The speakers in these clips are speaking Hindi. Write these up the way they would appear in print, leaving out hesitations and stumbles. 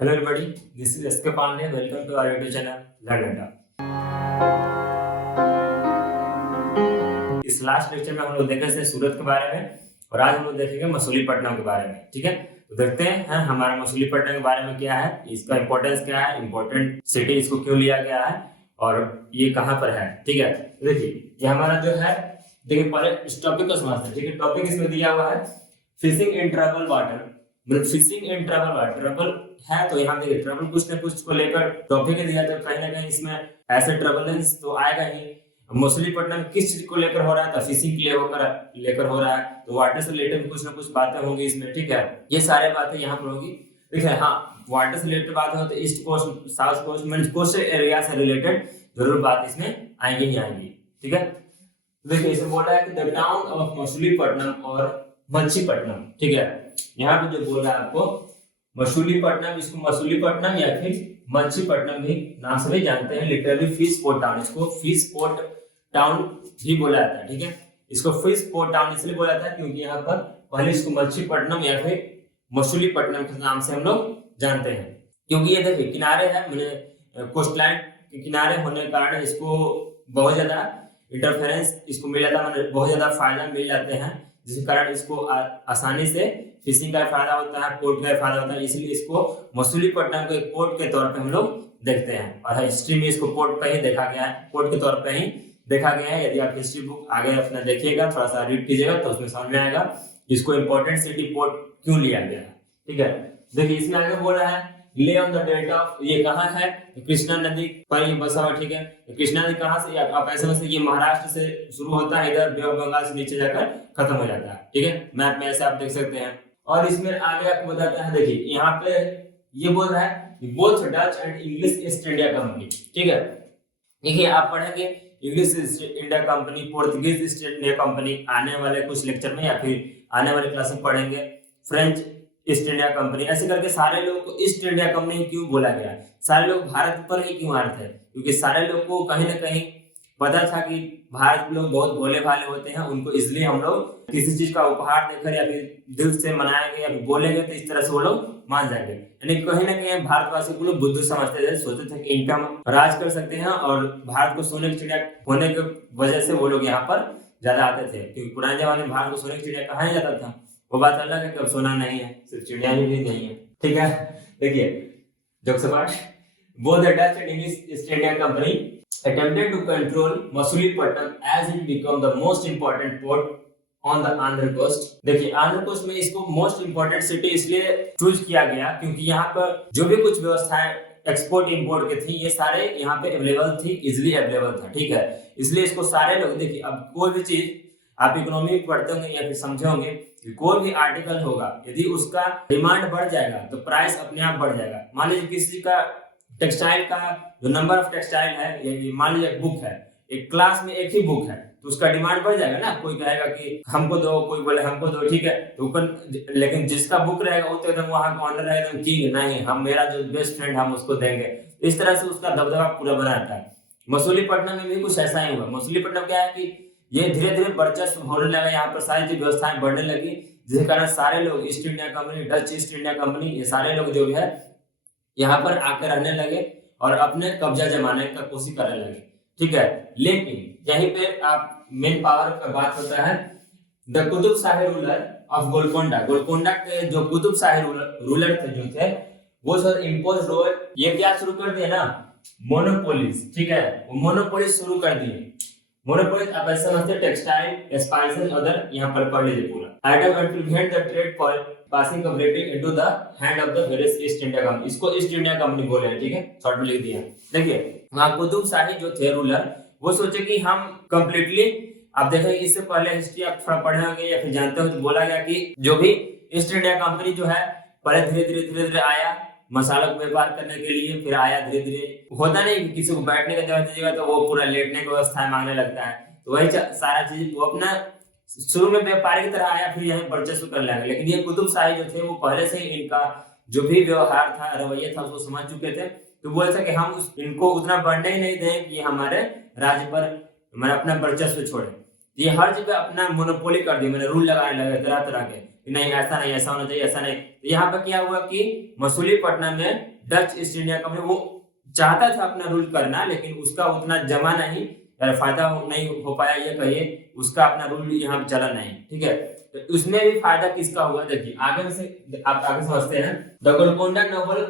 Hello everybody, this is SK Pandey. Welcome to our YouTube channel Learn Data. इस लास्ट लेक्चर में हम लोग देख रहे थे सूरत के बारे में और आज हम लोग देखेंगे मसूलीपट्टनम के बारे में। ठीक है, तो देखते हैं हमारा मसूलीपट्टनम के बारे में क्या है, इसका इंपॉर्टेंस क्या है, इंपॉर्टेंट सिटी इसको क्यों लिया गया है और ये कहाँ पर है। ठीक है, तो देखिए ये हमारा जो है, देखिए पहले इस टॉपिक को समझते हैं। ठीक है, टॉपिक इसमें दिया हुआ है फिशिंग इन ट्रबल वाटर, मतलब fishing in trouble water. Trouble है तो यहाँ देखिए ट्रबल कुछ न कुछ को लेकर टॉपिक दिया, तो कहीं ना कहीं इसमें ऐसे ट्रबलेंस तो आएगा ही। मसूलीपट्टनम किस चीज को लेकर हो रहा है, तो फिशिंग के लिए लेकर हो रहा है, तो वाटर से रिलेटेड कुछ ना कुछ बातें होंगी इसमें। ठीक है, ये सारे बातें यहाँ पर होगी। देखिए हाँ, वाटर से रिलेटेड बातें हो तो east coast, south coast, mean coastal area से रिलेटेड जरूर बात इसमें आएंगी ही आएंगी। ठीक है, देखिए इसे बोल रहा है कि द टाउन ऑफ मसूलीपट्टनम और मच्छीपट्टनम। ठीक है, यहाँ पे जो बोल रहा है आपको मसूलीपट्टनम, इसको मसूलीपट्टनम या फिर मच्छीपट्टनम भी नाम से भी जानते हैं। लिटरली फिश पोर्ट टाउन, इसको फिश पोर्ट टाउन भी बोला जाता है। ठीक है, इसको फिश पोर्ट टाउन इसलिए बोला जाता है क्योंकि यहाँ पर पहले इसको मच्छीपट्टनम या फिर मसूलीपट्टनम के नाम से हम लोग जानते हैं, क्योंकि ये देखिए किनारे है, मतलब कोस्ट लाइन के किनारे होने के कारण इसको बहुत ज्यादा इंटरफेरेंस इसको मिल जाता है, मतलब बहुत ज्यादा फायदा मिल जाते हैं, जिसके कारण इसको आसानी से फिशिंग का फायदा होता है, पोर्ट का फायदा होता है। इसलिए इसको मसूलीपट्टनम को एक पोर्ट के तौर पे हम लोग देखते हैं और हिस्ट्री में इसको पोर्ट पे ही देखा गया है, पोर्ट के तौर पे ही देखा गया है। यदि आप हिस्ट्री बुक आगे अपना देखिएगा, थोड़ा सा रीड कीजिएगा तो उसमें समझ में आएगा इसको इंपॉर्टेंट सिटी पोर्ट क्यों लिया गया है। ठीक है, देखिए इसमें आगे बोल रहा है ले ऑन द डेल्टा ऑफ, ये कहाँ है, कृष्णा नदी पर ये बसा हुआ। ठीक है, कृष्णा नदी कहाँ से, आप ऐसे समझ ये महाराष्ट्र से शुरू होता है, इधर बे ऑफ बंगाल से नीचे जाकर खत्म हो जाता है। ठीक है, मैप में ऐसे आप देख सकते हैं। और इसमें आगे आपको बताता है, देखिए यहाँ पे ये बोल रहा है both Dutch and English east India company. ठीक है, देखिए आप पढ़ेंगे English east India company, Portuguese east India company आने वाले कुछ लेक्चर में, या फिर आने वाले क्लास में पढ़ेंगे फ्रेंच ईस्ट इंडिया कंपनी। ऐसे करके सारे लोगों को ईस्ट इंडिया कंपनी क्यों बोला गया, सारे लोग भारत पर ही क्यों आ रहे थे, क्योंकि सारे लोग को कहीं ना कहीं पता था कि भारत के लोग बहुत भोले भाले होते हैं, उनको इसलिए हम लोग किसी चीज का उपहार देकर या फिर दिल से मनाएंगे या फिर बोलेंगे तो इस तरह से वो लोग मान जाएंगे। यानी कहीं ना कहीं भारतवासी को लोग बुद्धू समझते थे, सोचते थे कि इनका हम राज कर सकते हैं, और भारत को सोने की चिड़िया होने की वजह से वो लोग यहाँ पर ज्यादा आते थे, क्योंकि पुराने जमाने में भारत को सोने की चिड़िया कहा जाता था। वो बात अलग है कि अब सोना नहीं है, सिर्फ चिड़िया भी नहीं है। ठीक है, देखिए jokes apart, both the Dutch and English East India Company attempted to control Masulipatam as it became the most important port on the Andhra coast। देखिए आंध्र कोस्ट में इसको मोस्ट इंपोर्टेंट सिटी इसलिए चूज किया गया क्योंकि यहाँ पर जो भी कुछ व्यवस्थाएं एक्सपोर्ट इंपोर्ट की थी, ये सारे यहाँ पे अवेलेबल थी, इजिली अवेलेबल था। ठीक है, इसलिए इसको सारे लोग, देखिए अब कोई भी चीज आप इकोनॉमी पढ़ते होंगे या फिर समझे होंगे, कोई भी आर्टिकल होगा यदि उसका डिमांड बढ़ जाएगा तो प्राइस अपने आप बढ़ जाएगा। मान लीजिए किसी का टेक्सटाइल का जो नंबर ऑफ टेक्सटाइल है, मान लीजिए बुक है, एक क्लास में एक ही बुक है तो उसका डिमांड बढ़ जाएगा ना। कोई कहेगा कि हमको दो, कोई बोले हमको दो। ठीक है, तो लेकिन जिसका बुक रहेगा वो तो एकदम वहां का ऑनर रहेगा, एकदम किंग, नहीं हम मेरा जो बेस्ट फ्रेंड हम उसको देंगे। इस तरह से उसका दबदबा पूरा बना रहता है। मसूलीपट्टनम में भी कुछ ऐसा ही हुआ। मसूलीपट्टनम क्या है कि ये धीरे धीरे वर्चस्व होने लगा, यहाँ पर सारी जो व्यवस्थाएं बढ़ने लगी, जिसके कारण सारे लोग east India company, Dutch east India company, ये सारे लोग जो है यहाँ पर आकर रहने लगे और अपने कब्जा जमाने का कोशिश करने लगे। ठीक है, लेकिन यहीं पे आप मेन पावर का बात होता है the Qutub shahi ruler of Golconda. Golconda के जो कुतुब शाही रूलर थे जो थे, वो सर इम्पोज रोल, ये क्या शुरू कर दिए ना, मोनोपोलिस। ठीक है, वो मोनोपोलिस शुरू कर दिए। मोनोपोलिस आप ऐसे समझते, टेक्सटाइल, स्पाइसेस, अदर यहाँ पर पढ़ लीजिए पूरा item and prevent the trade for passing of rating into the hand of the various east India company. इसको ईस्ट इंडिया कंपनी बोले हैं। ठीक है, शॉर्ट में लिख दिया। देखिए वहां कुतुब शाही जो थे रूलर, वो सोचे कि हम कंप्लीटली, आप देखेंगे इससे पहले हिस्ट्री आप थोड़ा पढ़े होंगे या फिर जानते हो, तो बोला गया कि जो भी ईस्ट इंडिया कंपनी जो है पहले धीरे धीरे आया मसाला का व्यापार करने के लिए, फिर आया धीरे धीरे, होता नहीं कि किसी को बैठने का जगह दीजिएगा तो वो पूरा लेटने की व्यवस्था मांगने लगता है, तो वही सारा चीज वो अपना शुरू में व्यापारी की तरह आया, फिर यहाँ वर्चस्व करने लगा। लेकिन ये कुतुब शाही जो थे वो पहले से ही इनका जो भी व्यवहार था, रवैया था, उसको समझ चुके थे, तो बोले थे कि हम इनको उतना बढ़ने ही नहीं दें कि हमारे राज्य पर मैंने अपना वर्चस्व छोड़े। ये हर जगह अपना मोनोपोली कर दिया, मैंने रूल लगाने लगे तरह तरह के। नहीं ऐसा नहीं, ऐसा होना चाहिए, ऐसा नहीं। तो यहाँ पे क्या हुआ कि मसूलीपट्टनम में डच ईस्ट इंडिया कंपनी वो चाहता था अपना रूल करना, लेकिन उसका उतना जमा नहीं, फायदा नहीं हो पाया, ये कहिए उसका अपना रूल यहाँ पे चला नहीं। ठीक है, तो उसमें भी फायदा किसका हुआ, देखिए आगे से आप आगे समझते हैं। The Golconda noble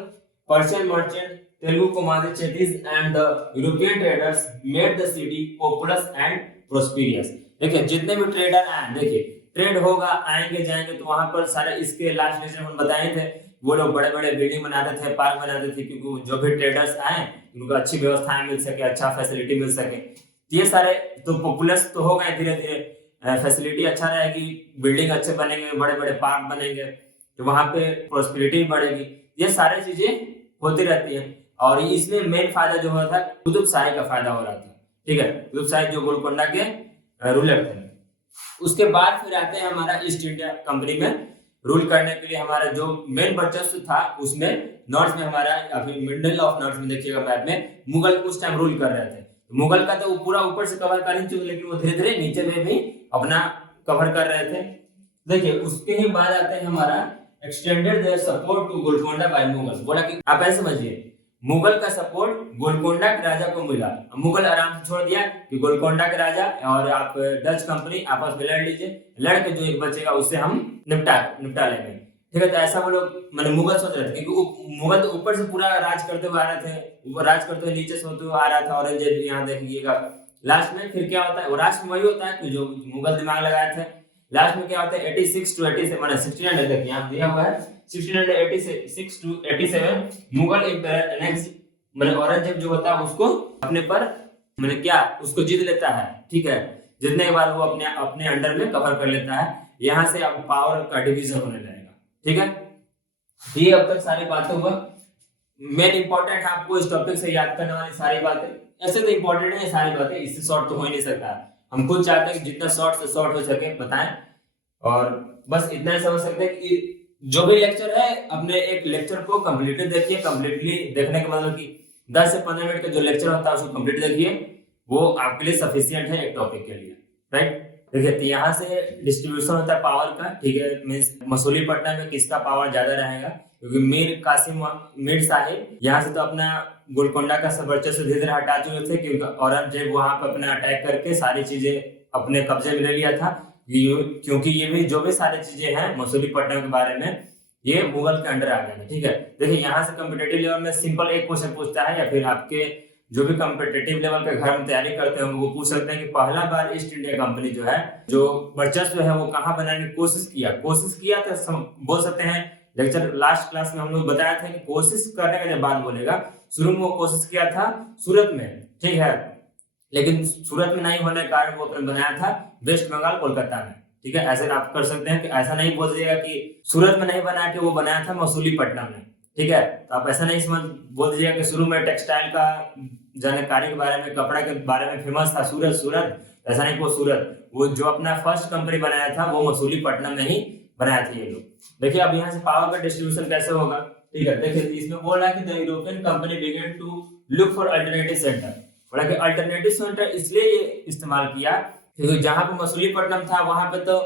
Persian merchant Telugu Komati Chettis and the European traders made the city populous and prosperous. देखिए जितने भी ट्रेडर आए, देखिए ट्रेड होगा, आएंगे जाएंगे, तो वहां पर सारे इसके लास्ट लेक्चर में बताए थे, वो लोग बड़े बड़े बिल्डिंग बनाते थे, पार्क बनाते थे, क्योंकि जो भी ट्रेडर्स आए उनको अच्छी व्यवस्थाएं मिल सके, अच्छा फैसिलिटी मिल सके। ये सारे तो पॉपुलस तो हो गए, धीरे धीरे फैसिलिटी अच्छा रहेगी, बिल्डिंग अच्छे बनेंगे, बड़े बड़े पार्क बनेंगे, तो वहां पे प्रोस्पेरिटी बढ़ेगी। ये सारी चीजें होती रहती है। और इसमें मेन फायदा जो हो था कुतुब शाही का फायदा हो रहा था। ठीक है, कुतुब शाही जो गोलकोंडा के रूलर थे। उसके बाद फिर आते हैं हमारा ईस्ट इंडिया कंपनी में रूल करने के लिए हमारा जो मेन वर्चस्व था, उसमें नॉर्थ में हमारा, अभी मिडल ऑफ नॉर्थ में देखिएगा मैप में, मुगल उस टाइम रूल कर रहे थे। मुगल का तो पूरा ऊपर से कवर कर ही चुके, लेकिन वो धीरे धीरे नीचे में भी अपना कवर कर रहे थे। देखिए उसके ही बाद आते हैं हमारा extended their support to Golconda by Mughal. बोला कि आप ऐसे समझिए, मुगल का सपोर्ट गोलकोंडा के राजा को मिला। मुगल आराम से छोड़ दिया कि गोलकोंडा के राजा और आप डच कंपनी आपस में लड़ लीजिए, लड़के जो एक बचेगा उससे हम निपटा लेंगे। ठीक है, तो ऐसा वो लोग मैंने मुगल सोच रहे थे, क्योंकि मुगल तो ऊपर से पूरा राज करते हुए आ रहे थे, ऊपर राज करते हुए नीचे से होते हुए आ रहा था औरंगजेब। यहाँ देखिएगा लास्ट में फिर क्या होता है, वो राष्ट्र में वही होता है कि जो मुगल दिमाग लगाए थे। लास्ट में क्या होता है 86 टू 87 मैंने 1600 देखिए यहाँ दिया हुआ है 1686 टू 87 मुगल एम्पायर नेक्स्ट मैंने औरंगजेब जो होता है उसको अपने पर मैंने क्या उसको जीत लेता है। ठीक है, जितने बार वो अपने अंडर में कवर कर लेता है, यहाँ से अब पावर का डिवीजन होने लगेगा। ठीक है, ये अब तक सारी बातें हुआ। मेन इंपॉर्टेंट है आपको इस टॉपिक से याद करने वाली सारी बातें, ऐसे तो इंपॉर्टेंट है सारी बातें, इससे शॉर्ट तो हो ही नहीं सकता। हम खुद चाहते हैं कि जितना शॉर्ट से शॉर्ट हो सके बताएं, और बस इतना ही समझ सकते हैं कि जो भी लेक्चर है अपने एक लेक्चर को कंप्लीटली देखिए। कंप्लीटली देखने का मतलब कि 10 से 15 मिनट का जो लेक्चर होता है उसको कंप्लीट देखिए, वो आपके लिए सफिशिएंट है एक टॉपिक के लिए। राइट, देखिए तो यहाँ से डिस्ट्रीब्यूशन होता है पावर का। ठीक है, मींस मसूलीपट्टनम में किसका पावर ज्यादा रहेगा, क्योंकि मीर साहिब यहाँ से तो अपना गोलकोंडा का वर्चस्व धीरे धीरे हटा चुके थे, क्योंकि औरंगजेब वहां पर अपना अटैक करके सारी चीजें अपने कब्जे में ले लिया था। क्योंकि ये भी जो भी सारी चीजें हैं मसूलीपट्टनम के बारे में ये मुगल के अंडर आ गए। ठीक है, देखिए यहाँ से कॉम्पिटेटिव लेवल में सिंपल एक क्वेश्चन पूछता है, या फिर आपके जो भी कॉम्पिटेटिव लेवल के घर में तैयारी करते हैं वो पूछ सकते हैं कि पहला बार ईस्ट इंडिया कंपनी जो है जो वर्चस्व है वो कहाँ बनाने की कोशिश किया तो बोल सकते हैं। लेक्चर लास्ट क्लास में हम लोग बताया था कि कोशिश करने का जब बात बोलेगा, शुरू में वो कोशिश किया था सूरत में। ठीक है, लेकिन सूरत में नहीं होने के कारण वो अपने बनाया था वेस्ट बंगाल कोलकाता में। ठीक है, ऐसे आप कर सकते हैं कि ऐसा नहीं बोल दीजिएगा कि सूरत में नहीं बनाया कि वो बनाया था मसूलीपट्टनम में। ठीक है, तो आप ऐसा नहीं समझ बोल दीजिएगा कि शुरू में टेक्सटाइल का जानकारी के बारे में, कपड़ा के बारे में फेमस था सूरत। ऐसा नहीं, वो सूरत वो जो अपना फर्स्ट कंपनी बनाया था वो मसूलीपट्टनम में ही बनाया था ये लोग। देखिए अब यहाँ से पावर का डिस्ट्रीब्यूशन कैसे होगा। ठीक है, देखिए इसमें बोल रहा है कि the European company began to look for alternative centre. बोला कि अल्टरनेटिव सेंटर इसलिए ये इस्तेमाल किया क्योंकि जहां पे मसूलीपट्टनम था वहां पे तो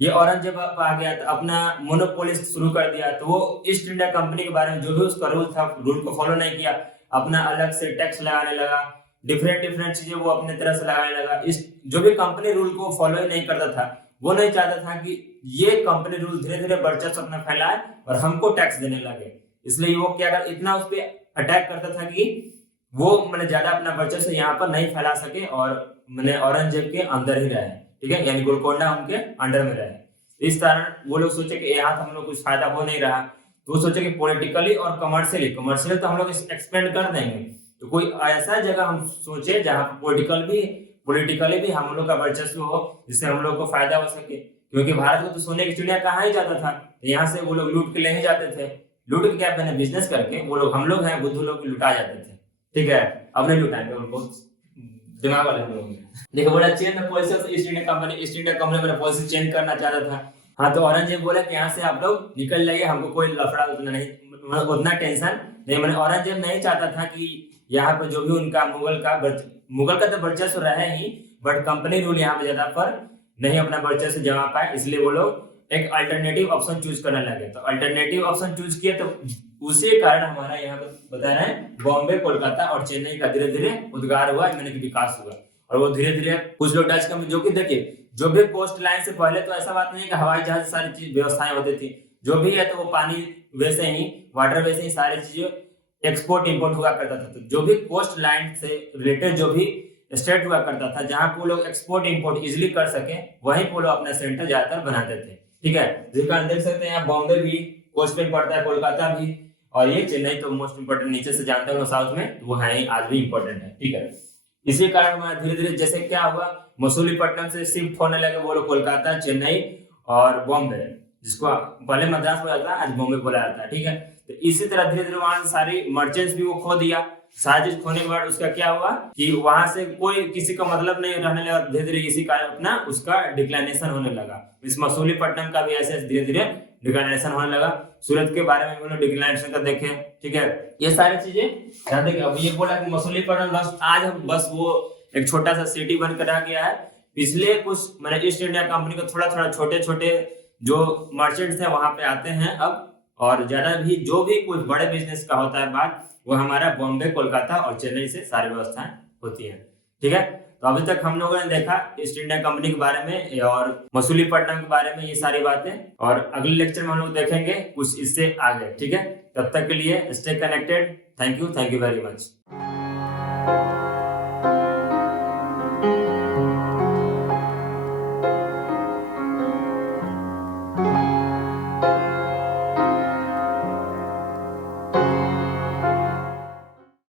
ये औरंगजेब आ गया था, अपना मोनोपोलिस्ट शुरू कर दिया। तो वो ईस्ट इंडिया कंपनी के बारे में जो भी उसका रूल था, रूल को फॉलो नहीं किया, अपना अलग से टैक्स लगाने लगा, डिफरेंट चीजें वो अपने तरह से लगाने लगा। इस जो भी कंपनी रूल को फॉलो ही नहीं करता था, वो नहीं चाहता था कि ये कंपनी रूल धीरे धीरे वर्चस्व अपना फैलाए और हमको टैक्स देने लगे। इसलिए वो क्या कर इतना उस पर अटैक करता था कि वो मैंने ज्यादा अपना वर्चस्व यहाँ पर नहीं फैला सके और मैंने औरंगजेब के अंदर ही रहे। ठीक है, यानी गोलकोंडा उनके अंडर में रहे। इस कारण वो लोग सोचे कि यहाँ तो हम लोग कुछ फायदा हो नहीं रहा, तो वो सोचे कि पॉलिटिकली और कमर्शियली तो हम लोग एक्सपेंड कर देंगे, तो कोई ऐसा जगह हम सोचे जहाँ पॉलिटिकली भी हम लोग का वर्चस्व हो, जिससे हम लोग को फायदा हो सके। क्योंकि भारत को तो सोने की चिड़िया कहाँ ही जाता था, तो यहाँ से वो लोग लूट के ले ही जाते थे। लूट के क्या मैंने बिजनेस करके वो लोग, हम लोग हैं बुद्धू लोग लुटा जाते थे। ठीक है, अब नहीं लुटाएंगे उनको, दिमाग वाले हम लोग। देखो बोला change the policy east India company मेरा पॉलिसी चेंज करना चाहता था। हाँ, तो औरंगजेब बोला कि यहाँ से आप लोग निकल जाइए, हमको कोई लफड़ा उतना टेंशन नहीं। मैंने औरंगजेब नहीं चाहता था कि यहाँ पे जो भी उनका मुगल का तो वर्चस्व रहे ही, बट कंपनी रूल यहाँ पे ज्यादा पर नहीं अपना वर्चस्व जमा पाए, इसलिए वो लोग एक अल्टरनेटिव ऑप्शन चूज करने लगे। तो अल्टरनेटिव ऑप्शन चूज किए तो उसी कारण हमारा यहाँ पर बता रहे हैं बॉम्बे, कोलकाता और चेन्नई का धीरे धीरे उद्गार हुआ, यानी कि विकास हुआ। और वो धीरे धीरे कुछ लोग डच का, जो कि देखिए जो भी कोस्ट लाइन से पहले तो ऐसा बात नहीं है कि हवाई जहाज सारी चीज व्यवस्थाएं होती थी, जो भी है तो वो पानी वैसे ही, वाटर वैसे ही सारी चीजें एक्सपोर्ट इंपोर्ट हुआ करता था। तो जो भी कोस्ट लाइन से रिलेटेड जो भी स्टेट हुआ करता था, जहां पे वो लोग एक्सपोर्ट इंपोर्ट इजिली कर सके, वहीं पे लोग अपना सेंटर ज्यादातर बनाते थे। ठीक है, जिस कारण देख सकते हैं यहाँ बॉम्बे भी कोस्ट पे पड़ता है, कोलकाता भी, और ये चेन्नई तो मोस्ट इंपोर्टेंट नीचे से जानते हो साउथ में, तो वो है ही, आज भी इंपोर्टेंट है। ठीक है, इसी कारण हमारा धीरे धीरे जैसे क्या हुआ, मसूलीपट्टनम से शिफ्ट होने लगे वो लोग कोलकाता, चेन्नई और बॉम्बे, जिसको पहले मद्रास बोला जाता है, आज बॉम्बे बोला जाता है। ठीक है, तो इसी तरह धीरे धीरे वहां सारी मर्चेंट्स भी वो खो दिया। सारी चीज खोने के बाद उसका क्या हुआ कि वहां से कोई किसी का मतलब नहीं रहने लगा, धीरे धीरे इसी कारण अपना उसका डिक्लाइनेशन होने लगा। इस मसूलीपट्टनम का भी ऐसे धीरे धीरे डिक्लाइनेशन होने लगा। सूरत के बारे में भी डिक्लाइनेशन का देखे। ठीक है, ये सारी चीजें ध्यान देखिए। अब ये बोला कि मसूलीपट्टनम आज हम बस वो एक छोटा सा सिटी बनकर रह गया है। पिछले कुछ मैंने ईस्ट इंडिया कंपनी को थोड़ा थोड़ा छोटे छोटे जो मर्चेंट्स हैं वहां पे आते हैं अब, और ज्यादा भी जो भी कुछ बड़े बिजनेस का होता है बात, वो हमारा बॉम्बे, कोलकाता और चेन्नई से सारी व्यवस्थाएं होती हैं। ठीक है, तो अभी तक हम लोगों ने देखा ईस्ट इंडिया कंपनी के बारे में और मसूलीपट्टनम के बारे में ये सारी बातें, और अगले लेक्चर में हम लोग देखेंगे कुछ इससे आगे। ठीक है, तब तक के लिए stay connected. Thank you very much.